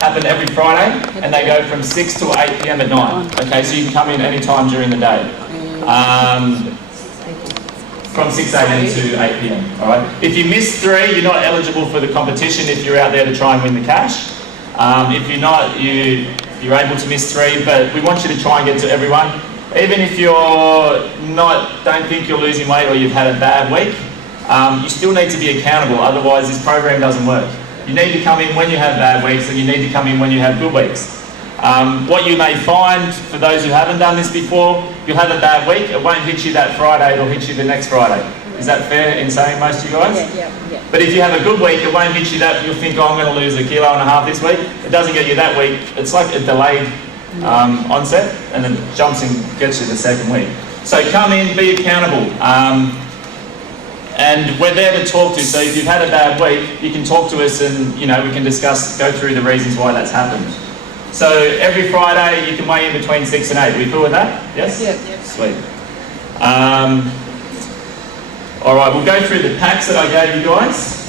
happen every Friday, and they go from 6 to 8 p.m. at night. Okay, so you can come in any time during the day. From 6 a.m. to 8 p.m. All right. If you miss 3, you're not eligible for the competition if you're out there to try and win the cash. If you're not, you're able to miss 3, but we want you to try and get to everyone. Even if don't think you're losing weight or you've had a bad week, you still need to be accountable, otherwise this program doesn't work. You need to come in when you have bad weeks, and you need to come in when you have good weeks. What you may find, for those who haven't done this before, you'll have a bad week, it won't hit you that Friday, it'll hit you the next Friday. Is that fair in saying, most of you guys? Yeah. But if you have a good week, it won't hit you that, you'll think, oh, I'm going to lose 1.5 kilos this week. It doesn't get you that week, it's like a delayed onset, and then jumps and gets you the second week. So come in, be accountable. And we're there to talk to, so if you've had a bad week, you can talk to us and we can discuss, go through the reasons why that's happened. So every Friday you can weigh in between 6 and 8. Are we cool with that? Yes? Yeah. Sweet. All right, we'll go through the packs that I gave you guys.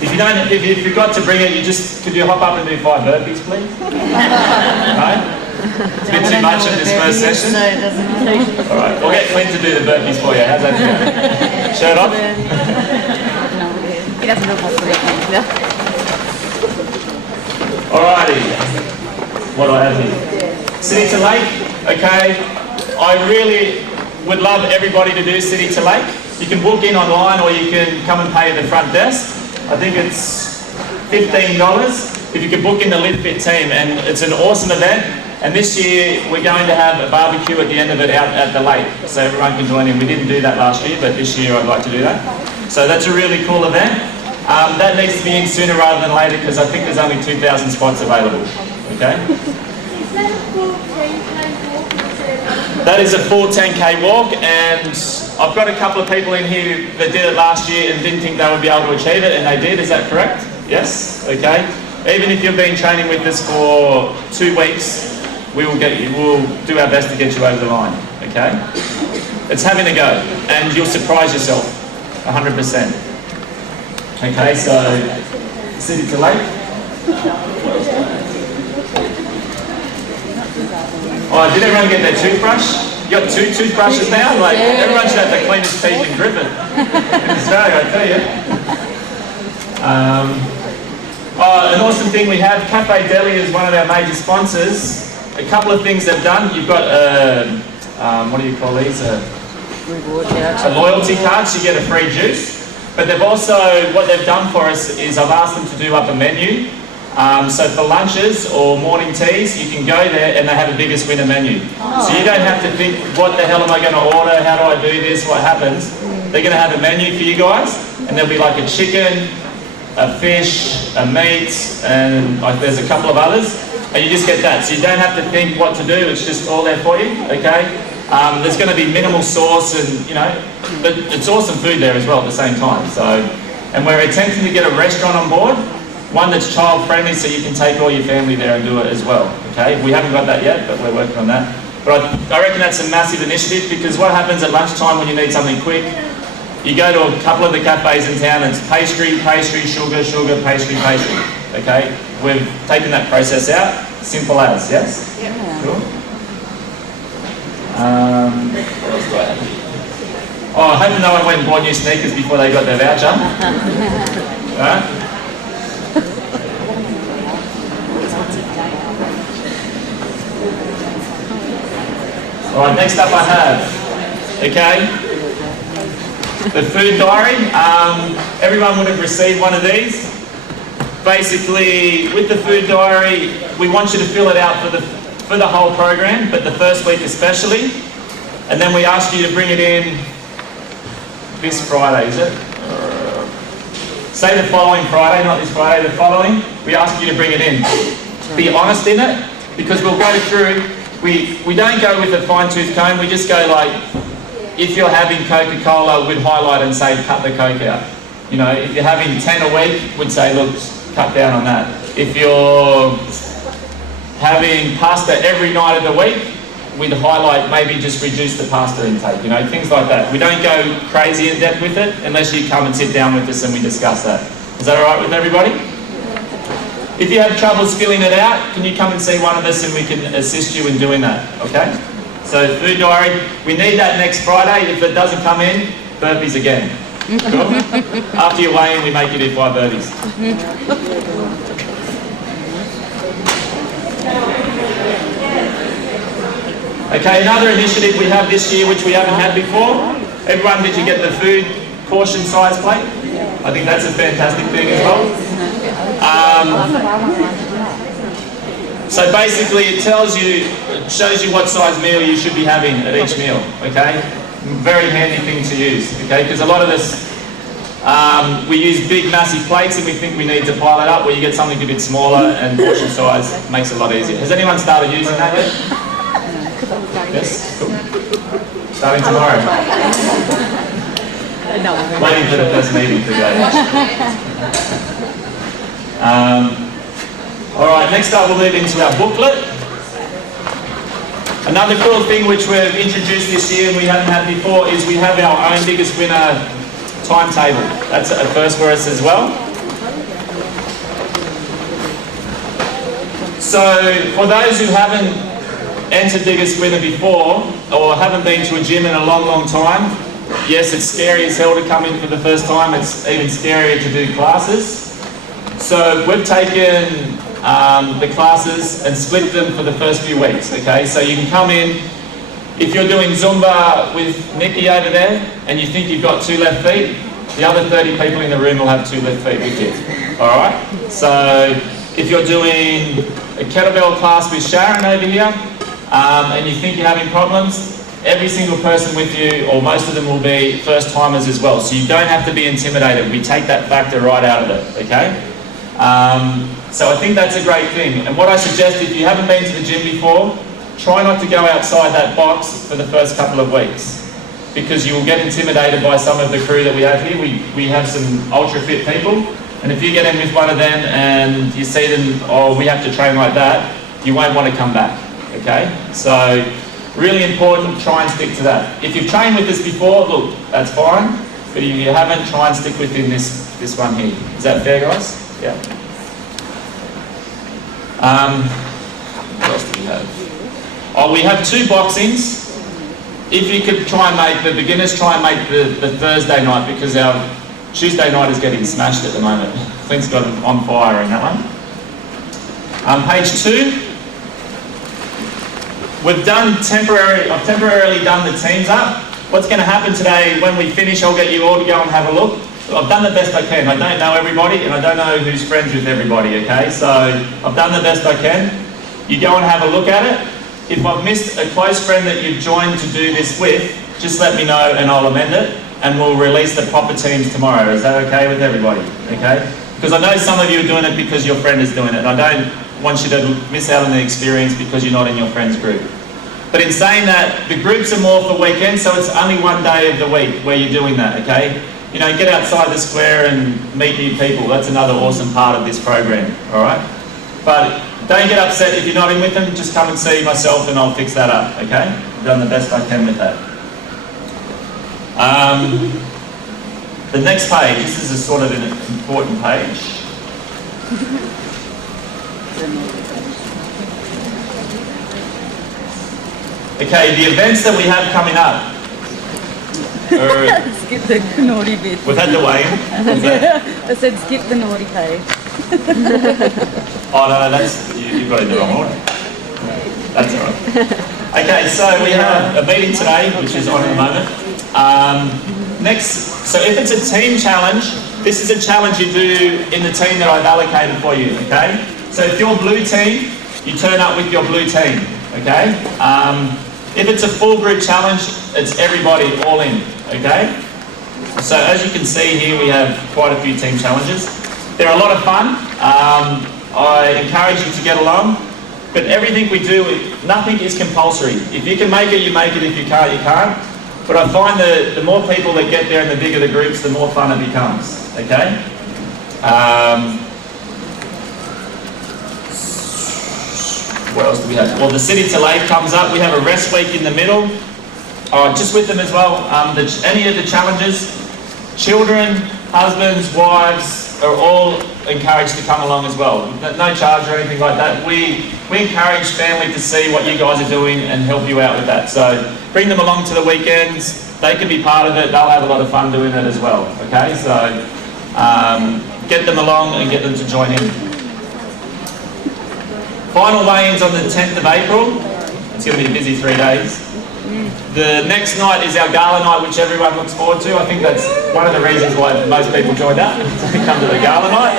If you forgot to bring it, could you hop up and do 5 burpees, please? No? It's a bit too much in this first session. No, it doesn't matter. All right, we'll get Clint to do the burpees for you. How's that feel? Shirt off? No, he doesn't know how to do it. Alrighty. What do I have here? City to Lake. Okay. I really would love everybody to do City to Lake. You can book in online, or you can come and pay at the front desk. I think it's $15 if you can book in the Livefit team, and it's an awesome event. And this year we're going to have a barbecue at the end of it out at the lake, so everyone can join in. We didn't do that last year, but this year I'd like to do that. So that's a really cool event. That needs to be in sooner rather than later, because I think there's only 2,000 spots available. Okay? That is a full 10K walk, and I've got a couple of people in here that did it last year and didn't think they would be able to achieve it, and they did. Is that correct? Yes? Okay. Even if you've been training with us for 2 weeks, we'll do our best to get you over the line. Okay? It's having a go, and you'll surprise yourself 100%. Okay, so City to Lake. Oh, did everyone get their toothbrush? You got 2 toothbrushes now? Like, everyone should have the cleanest teeth in Griffin. In Australia, I tell you. An awesome thing we have, Cafe Deli is one of our major sponsors. A couple of things they've done. You've got what do you call these? A loyalty card, so you get a free juice. But they've also, what they've done for us is I've asked them to do up a menu. So for lunches or morning teas, you can go there and they have a biggest winner menu. So you don't have to think, what the hell am I going to order? How do I do this? What happens? They're going to have a menu for you guys, and there'll be like a chicken, a fish, a meat, and there's a couple of others. And you just get that. So you don't have to think what to do. It's just all there for you. Okay. There's going to be minimal sauce, and but it's awesome food there as well at the same time. So, and we're attempting to get a restaurant on board, one that's child friendly, so you can take all your family there and do it as well. Okay, we haven't got that yet, but we're working on that. But I reckon that's a massive initiative, because what happens at lunchtime when you need something quick, you go to a couple of the cafes in town, and it's pastry, sugar, pastry. Okay, we've taken that process out. Simple as, yes? Yeah. Cool. What else do I have here? Oh, I hope no one went and bought new sneakers before they got their voucher. Alright? Alright, next up I have, okay, the food diary. Everyone would have received one of these. Basically, with the food diary, we want you to fill it out for the whole program, but the first week especially. And then we ask you to bring it in this Friday, is it? Say the following Friday, not this Friday, the following. We ask you to bring it in. Be honest in it, because we'll go through, we don't go with a fine-tooth comb, we just go like, if you're having Coca-Cola, we'd highlight and say, cut the Coke out. If you're having 10 a week, we'd say, look, cut down on that. If you're having pasta every night of the week, we'd highlight, maybe just reduce the pasta intake, things like that. We don't go crazy in depth with it unless you come and sit down with us and we discuss that. Is that all right with everybody? If you have troubles filling it out, can you come and see one of us and we can assist you in doing that, okay? So food diary, we need that next Friday. If it doesn't come in, burpees again. Cool? After you weigh in, we make you do 5 burpees. Okay, another initiative we have this year, which we haven't had before. Everyone, did you get the food portion size plate? I think that's a fantastic thing as well. So basically it shows you what size meal you should be having at each meal, okay? Very handy thing to use, okay? Because a lot of us, we use big massive plates and we think we need to pile it up, where you get something a bit smaller and portion size makes it a lot easier. Has anyone started using that yet? Yes? Cool. Starting tomorrow. Waiting for the first meeting to go. Alright, next up we'll move into our booklet. Another cool thing which we've introduced this year and we haven't had before is we have our own biggest winner timetable. That's a first for us as well. So for those who haven't entered Biggest Winner before or haven't been to a gym in a long time, yes, it's scary as hell to come in for the first time. It's even scarier to do classes. So we've taken the classes and split them for the first few weeks, okay? So you can come in, if you're doing Zumba with Nikki over there and you think you've got 2 left feet, the other 30 people in the room will have 2 left feet with you, all right? So if you're doing a kettlebell class with Sharon over here and you think you're having problems, every single person with you, or most of them, will be first timers as well. So you don't have to be intimidated. We take that factor right out of it, okay? So I think that's a great thing. And what I suggest, if you haven't been to the gym before, try not to go outside that box for the first couple of weeks, because you will get intimidated by some of the crew that we have here. We have some ultra fit people, and if you get in with one of them and you see them, oh, we have to train like that, you won't want to come back, okay? So really important, try and stick to that. If you've trained with us before, look, that's fine, but if you haven't, try and stick within this one here. Is that fair, guys? Yeah. What else do we have? Oh, we have 2 boxings. If you could try and make, the beginners try and make the Thursday night, because our Tuesday night is getting smashed at the moment. Clint's got on fire in that one. Page 2. I've temporarily done the teams up. What's going to happen today, when we finish, I'll get you all to go and have a look. I've done the best I can. I don't know everybody and I don't know who's friends with everybody, okay? So I've done the best I can. You go and have a look at it. If I've missed a close friend that you've joined to do this with, just let me know and I'll amend it, and we'll release the proper teams tomorrow. Is that okay with everybody? Okay? Because I know some of you are doing it because your friend is doing it. I don't want you to miss out on the experience because you're not in your friend's group. But in saying that, the groups are more for weekends, so it's only one day of the week where you're doing that, okay? You know, get outside the square and meet new people. That's another awesome part of this program, all right? But don't get upset if you're not in with them. Just come and see myself and I'll fix that up, okay? I've done the best I can with that. The next page, this is a sort of an important page. Okay, the events that we have coming up. Skip the naughty bit. We've had the weigh-in. I said skip the naughty page. Oh no, you've got it in the wrong order. That's all right. Okay, so we have a meeting today, which is on at the moment. So if it's a team challenge, this is a challenge you do in the team that I've allocated for you, okay? So if you're blue team, you turn up with your blue team, okay? If it's a full group challenge, it's everybody all in, okay? So as you can see here, we have quite a few team challenges. They're a lot of fun. I encourage you to get along, but everything we do, nothing is compulsory. If you can make it, you make it. If you can't, you can't. But I find that the more people that get there and the bigger the groups, the more fun it becomes, okay? What else do we have? Well, the City to Lake comes up. We have a rest week in the middle. Just with them as well, any of the challenges, children, husbands, wives are all encouraged to come along as well. No charge or anything like that. We encourage family to see what you guys are doing and help you out with that. So bring them along to the weekends. They can be part of it. They'll have a lot of fun doing it as well. Okay, so get them along and get them to join in. Final weigh-ins on the 10th of April. It's going to be a busy 3 days. The next night is our gala night, which everyone looks forward to. I think that's one of the reasons why most people joined up, to come to the gala night.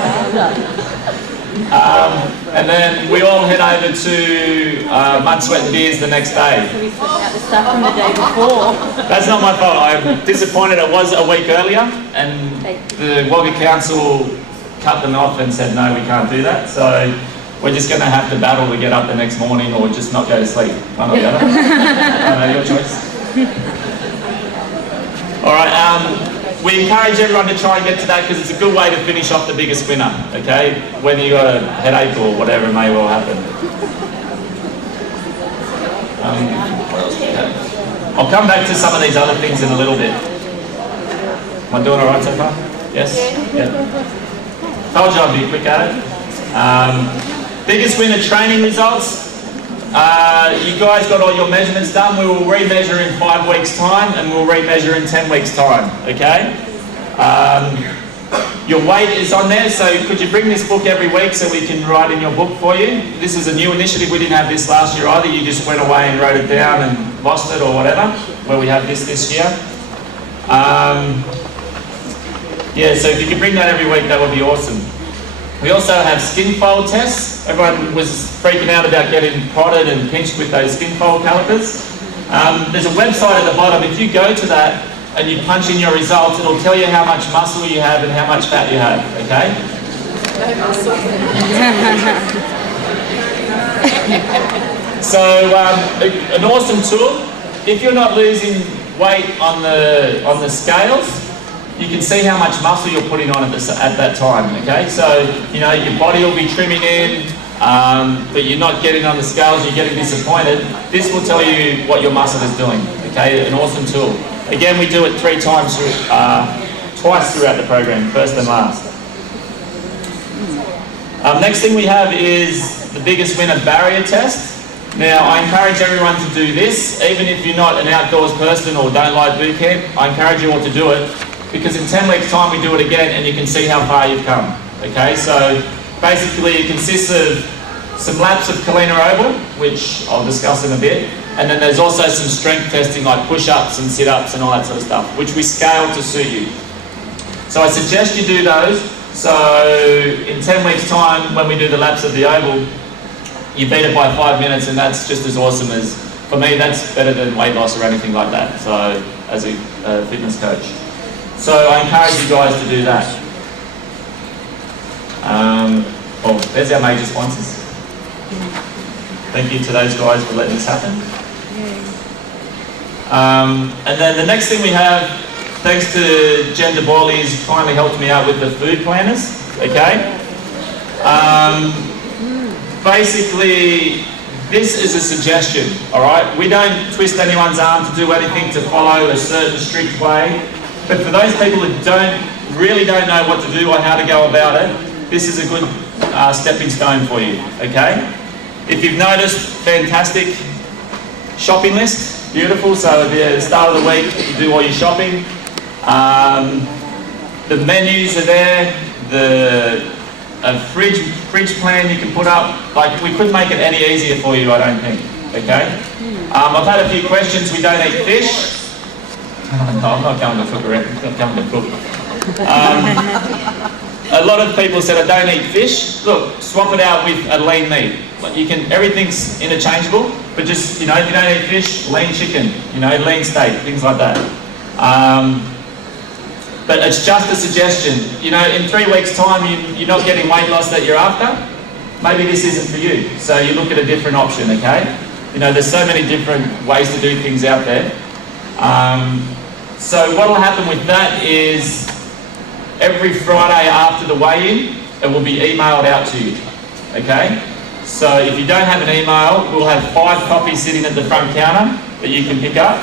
And then we all head over to Mud, Sweat and Beers the next day. We put out the stuff from the day before. That's not my fault. I'm disappointed. It was a week earlier, and the Wagga Council cut them off and said, no, we can't do that. So we're just going to have to battle to get up the next morning or just not go to sleep. One or the other. I know, your choice. All right. We encourage everyone to try and get to that because it's a good way to finish off the biggest winner, okay? Whether you got a headache or whatever may well happen. What else do we have? I'll come back to some of these other things in a little bit. Am I doing all right so far? Yes? Yeah. Told you I'd be quick at it. Biggest winner training results. You guys got all your measurements done. We will re-measure in 5 weeks' time and we'll re-measure in 10 weeks' time, okay? Your weight is on there, so could you bring this book every week so we can write in your book for you? This is a new initiative. We didn't have this last year either. You just went away and wrote it down and lost it or whatever, where we have this year. Yeah, so if you could bring that every week, that would be awesome. We also have skin fold tests. Everyone was freaking out about getting prodded and pinched with those skin fold calipers. There's a website at the bottom. If you go to that and you punch in your results, it'll tell you how much muscle you have and how much fat you have, okay? So, an awesome tool. If you're not losing weight on the scales, you can see how much muscle you're putting on at that time, okay? So, you know, your body will be trimming in, but you're not getting on the scales, you're getting disappointed. This will tell you what your muscle is doing, okay? An awesome tool. Again, we do it 3 times, twice throughout the program, first and last. Next thing we have is the biggest winner barrier test. Now, I encourage everyone to do this, even if you're not an outdoors person or don't like boot camp, I encourage you all to do it. Because in 10 weeks' time we do it again and you can see how far you've come. Okay, so basically it consists of some laps of Kalina Oval, which I'll discuss in a bit, and then there's also some strength testing like push-ups and sit-ups and all that sort of stuff, which we scale to suit you. So I suggest you do those. So in 10 weeks' time when we do the laps of the Oval, you beat it by 5 minutes and that's just as awesome as, for me, that's better than weight loss or anything like that, so as a fitness coach. So I encourage you guys to do that. Well, there's our major sponsors. Thank you to those guys for letting this happen. And then the next thing we have, thanks to Jen DeBoyle, who's kindly helped me out with the food planners, okay? Basically, this is a suggestion, all right? We don't twist anyone's arm to do anything to follow a certain strict way. But for those people who really don't know what to do or how to go about it, this is a good stepping stone for you, okay? If you've noticed, fantastic shopping list, beautiful. So at the start of the week, you do all your shopping. The menus are there, a fridge plan you can put up. Like, we couldn't make it any easier for you, I don't think, okay? I've had a few questions. We don't eat fish. No, I'm not coming to cook around. I'm not coming to cook. A lot of people said, I don't eat fish. Look, swap it out with a lean meat. You can, everything's interchangeable, but just, you know, if you don't eat fish, lean chicken, you know, lean steak, things like that. But it's just a suggestion. You know, in 3 weeks' time, you're not getting weight loss that you're after. Maybe this isn't for you. So you look at a different option, okay? You know, there's so many different ways to do things out there. So what will happen with that is every Friday after the weigh-in, it will be emailed out to you, okay? So if you don't have an email, we'll have 5 copies sitting at the front counter that you can pick up,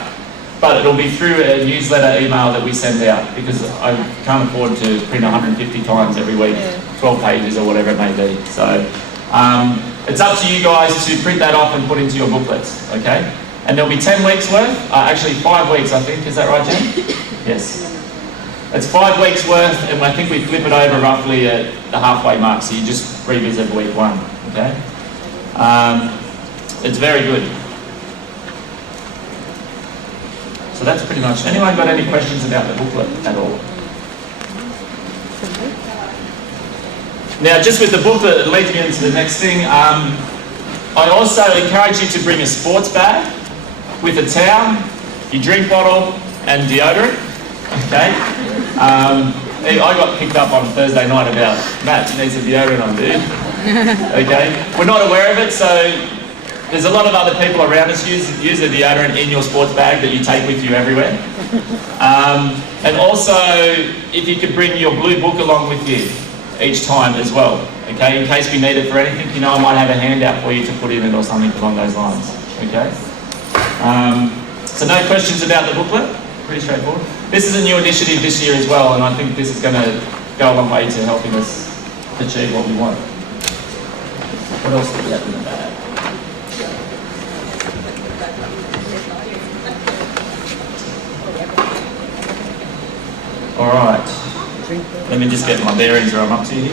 but it'll be through a newsletter email that we send out because I can't afford to print 150 times every week. 12 pages or whatever it may be. So it's up to you guys to print that off and put into your booklets, okay? And there'll be 10 weeks worth, actually 5 weeks I think, is that right, Jen? Yes. It's 5 weeks worth, and I think we flip it over roughly at the halfway mark, so you just revisit week 1, okay? It's very good. So that's pretty much, anyone got any questions about the booklet at all? Now, just with the booklet, it leads me into the next thing. I also encourage you to bring a sports bag with a towel, your drink bottle, and deodorant, okay? I got picked up on Thursday night about, Matt, you need some deodorant on, dude. Okay? We're not aware of it, so there's a lot of other people around us use the deodorant in your sports bag that you take with you everywhere. And also, if you could bring your blue book along with you each time as well, okay? In case we need it for anything, you know, I might have a handout for you to put in it or something along those lines, okay? So no questions about the booklet? Pretty straightforward. This is a new initiative this year as well, and I think this is going to go a long way to helping us achieve what we want. What else do we have in the bag? All right. Let me just get my bearings where I'm up to here.